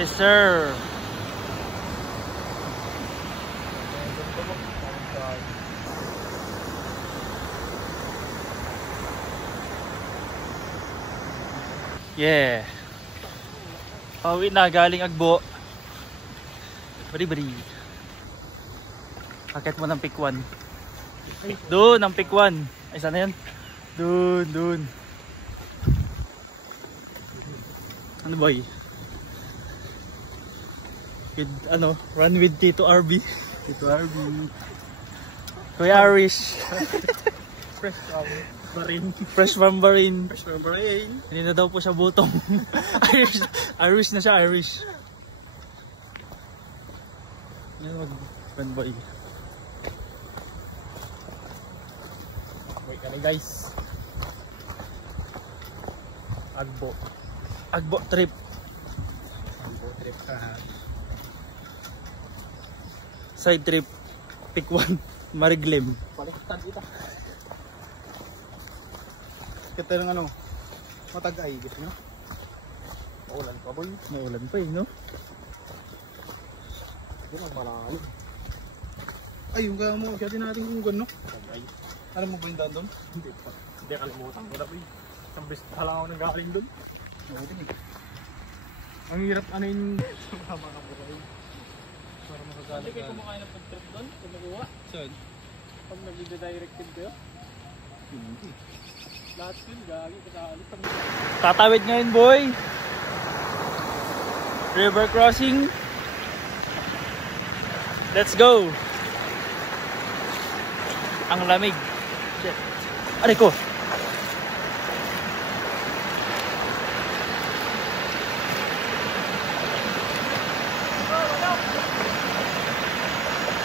Yes, sir. Yeah. Pauwi na galing Agbo. Bari-bari. Akit mo ng Pikwan. Doon ang Pikwan. Ay, saan na yun? Doon. Ano boy? With, run with Tito RB. Tito RB. Kuya Irish. Fresh Barin. Fresh from Barin. Fresh from Barin. Hindi na daw po siya butong. Irish na siya, Irish. Yan mag-fan boy. Wait kami guys. Agbo trip. Agbo trip ka. Side trip. Pikwan. Mariglim. Baliktad ita. Kita ng matag-ay, gusto nyo? Maulan pa boy. Maulan pa no? Doon ang malalim. Ay, yung kaya mo, kaya natin yung gano'n, no? Ay, alam mo ba yung daan doon? Hindi pa. Hindi kalimutan ko na boy. Isang beses pa lang ako nanggaling doon. Oo din eh. Ang hirap yung sama ka po kayo. Para makasala. Hindi kayo kumakain ng food trip doon? Kung nakuha? Saan? Pag nag-directed kayo? Hindi. Lahat yun, gagi, kasali. Tatawid ngayon boy. River crossing. Let's go. Ang lamig. Shit. Aray ko.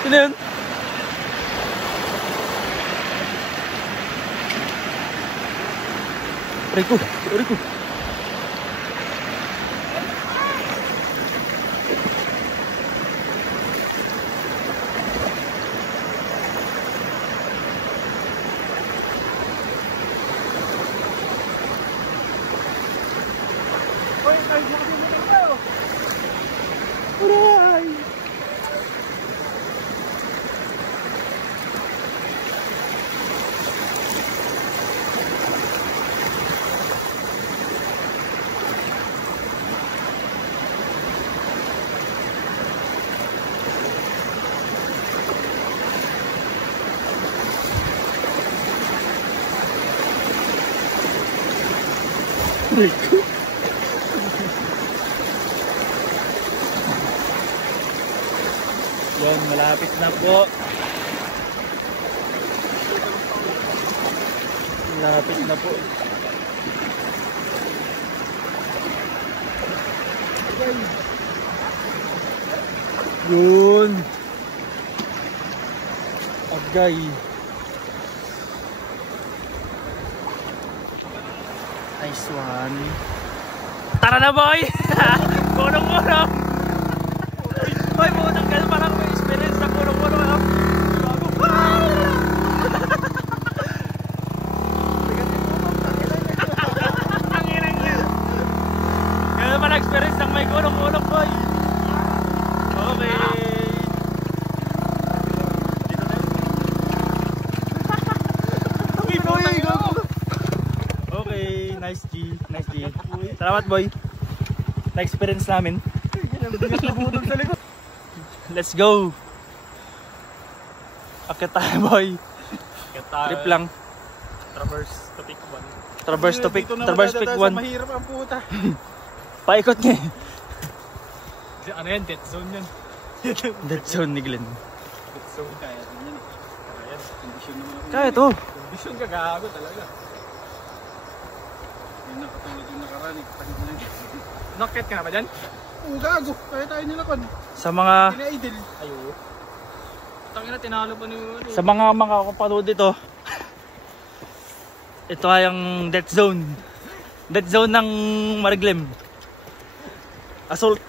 Sino yun? Aray ko. Yan, malapit na po. Malapit na po. Yun. Agay. Nice one. Tara na boy! Punong-punong! Boy, punong ka parang may experience na punong-punong. Tanginang yan. Ganun pala experience ng may punong-punong boy. Okay. Dito na yun. Uy, boy! Okay, nice G. Salamat boy. Na-experience namin. Let's go. Akit tayo boy. Trip lang. Traverse to Pikwan. Traverse Pikwan. Mahirap ang puta. Paikot nga. Ano yan? Dead zone yan. Dead zone ni Glenn. Dead zone kaya din yan. Kaya kondisyon naman ako. Kaya to. Kondisyon ka gago talaga. Yan na katulad yung nakaranig. Nakit ka na ba dyan? Oo, gago. Kaya tayo nilakad. Sa mga Tina-idle. Ayo. Tangina, tinalo pa ni sa mga makakapanood dito. Ito ay ang death zone. Death zone ng Mariglim. Assault.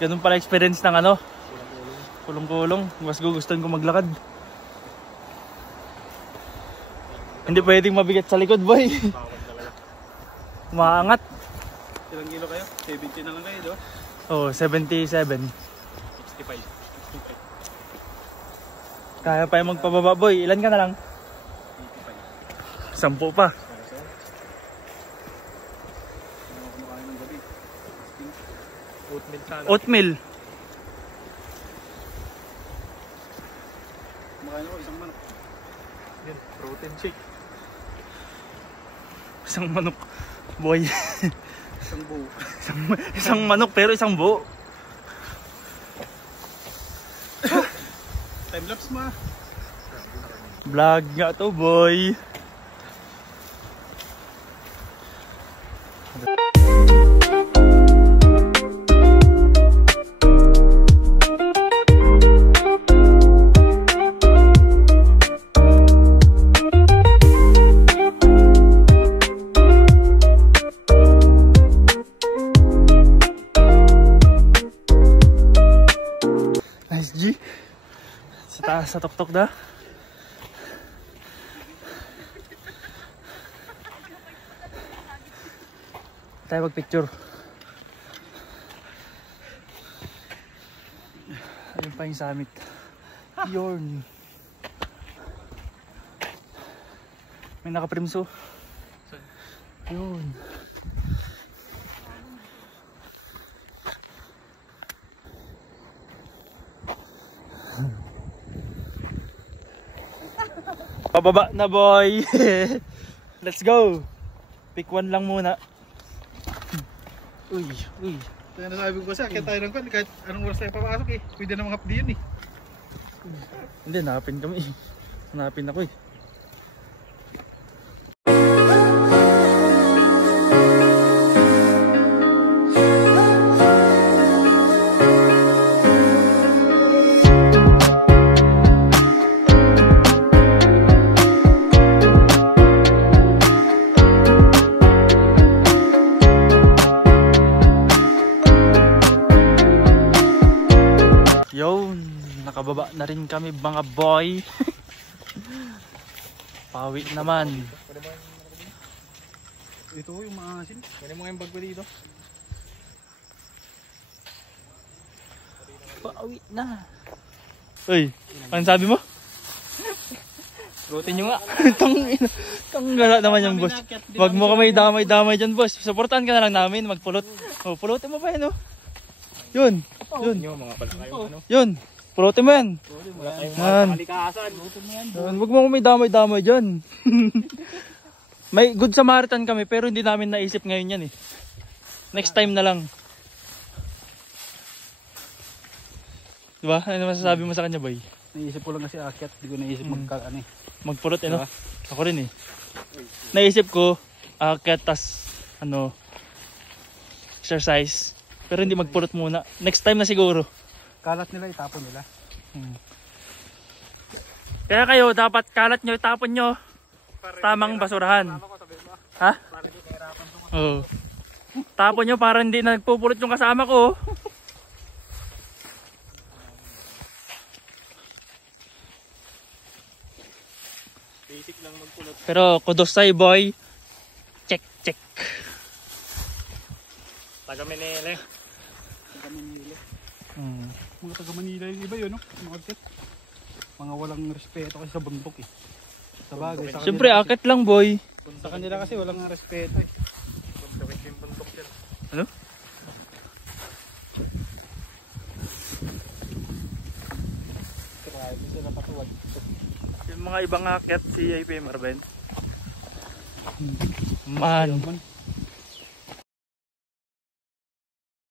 Ganun pala experience ng kulong-kulong. Mas gugustuhin ko maglakad. Hindi pwedeng mabigat sa likod, boy. Tawad talaga. Umaangat. Ilang kilo kayo? 70 na lang kayo, do? Oh, 77. 65. Kaya pa yung magpababa, boy. Ilan ka na lang? 85. 10 pa. Kumakain ng gabi. Oatmeal sana. Oatmeal. Kumakain ako isang manok. Yan, protein shake. Isang manok. Boy. Isang buo. Isang manok pero isang buo. Time-lapse ma. Vlog nga to, boy. Nice G. Sa taas sa tuktok na. Tayo mag-picture. Ayun pa yung summit. Yun. May nakaprimso. Yun. Pababa na, boy. Let's go. Pick one lang muna. Uy, uy. Kaya nasabi ko kasi, akit tayo ng kwan. Kahit anong oras tayo papasok eh. Pwede na mga hapdi yun eh. Hindi, hanapin kami. Hanapin ako eh. Yun, nakababa na rin kami mga boy. Pawi naman. Ito yung maasin. Pwede mo yung bag ko dito. Pawi na. Uy, ano sabi mo? Rutin nyo nga. Tanggala naman yung boss. Wag mo kami damay-damay dyan, boss. Supportan ka na lang namin, magpulot. Oh, pulutin mo pa yun, oh. Yun. Yun. Mga pala kayo ano. Yun. Pulutin mo yan. Wala tayong Yan. kalikasan. Luto mo yan. Yan. Wag mo kami damay-damay dyan. May good Samaritan kami pero hindi namin naisip ngayon yan eh. Next time na lang. Diba? Ano masasabi mo sa kanya, boy? Naisip ko lang kasi akyat. Hindi ko naisip Magpulot eh, no? Diba? Ako rin eh. Naisip ko, akyat tas, exercise. Pero hindi magpulot muna. Next time na siguro. Kalat nila, itapon nila. Kaya kayo, dapat kalat nyo, itapon nyo. Tamang basurahan. Ha? Oo. Tapon nyo para hindi na nagpupulot yung kasama ko. Basic lang magpulot. Pero kudos sa'yo, boy. Check, check. Taga Manila. Taga Manila. Mga taga Manila yung iba yun, no? Mga akit. Mga walang respeto kasi sa bundok eh. Sa bagay. Sa Siyempre, kanila akit lang, boy. kasi, sa kanila kasi walang respeto eh. Bundok yung bundok yan. Ano? Grabe sila patuwad. Yung mga ibang akit, si IP Marben. Man.